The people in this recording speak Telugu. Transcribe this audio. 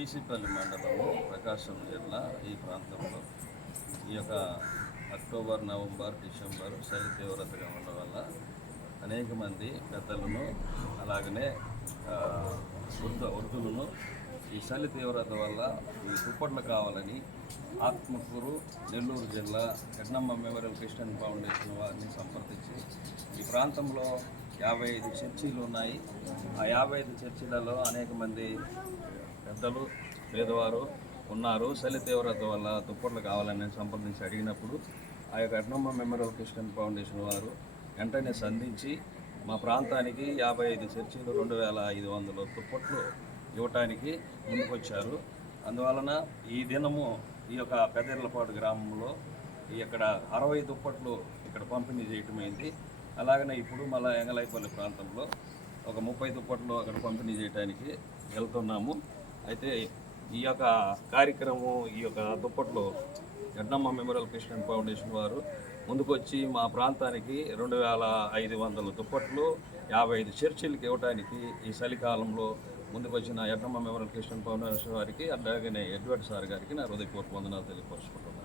బీసీపల్లి మండలము ప్రకాశం జిల్లా ఈ ప్రాంతంలో ఈ యొక్క అక్టోబర్, నవంబర్, డిసెంబర్ చలి తీవ్రతగా ఉండడం వల్ల అనేక మంది పెద్దలను అలాగనే వృద్ధులను ఈ చలి తీవ్రత వల్ల ఈ దుప్పట్లు కావాలని ఆత్మకూరు, నెల్లూరు జిల్లా ఎడ్నమ్మ మెమోరియల్ క్రిస్టియన్ ఫౌండేషన్ వారిని సంప్రదించి ఈ ప్రాంతంలో 55 చర్చీలు ఉన్నాయి. ఆ 55 చర్చీలలో అనేక మంది పెద్దలు, పేదవారు ఉన్నారు. చలి తీవ్రత వల్ల దుప్పట్లు కావాలని సంప్రదించి అడిగినప్పుడు ఆ యొక్క ఎడ్నమ్మ మెమోరియల్ క్రిస్టియన్ ఫౌండేషన్ వారు వెంటనే సంధించి మా ప్రాంతానికి 55 చర్చీలు 2500 దుప్పట్లు ఇవ్వటానికి ముందుకొచ్చారు. అందువలన ఈ దినము ఈ యొక్క పెద్దర్లపాటు గ్రామంలో ఇక్కడ 60 దుప్పట్లు ఇక్కడ పంపిణీ చేయటమైంది. అలాగనే ఇప్పుడు మళ్ళీ ఎంగలైపల్లి ప్రాంతంలో ఒక 30 దుప్పట్లు అక్కడ పంపిణీ చేయడానికి వెళ్తున్నాము. అయితే ఈ యొక్క కార్యక్రమం, ఈ యొక్క దుప్పట్లు ఎడ్నమ్మ మెమోరియల్ క్రిస్టియన్ ఫౌండేషన్ వారు ముందుకొచ్చి మా ప్రాంతానికి 2500 దుప్పట్లు 55 చర్చిలకు ఇవ్వడానికి ఈ చలికాలంలో ముందుకొచ్చిన ఎడ్నమ్మ మెమోరియల్ క్రిస్టియన్ ఫౌండేషన్ వారికి అలాగనే ఎడ్వర్డ్ సార్ గారికి నా హృదయపూర్వక వందనాలు తెలియపరుచుకుంటున్నాను.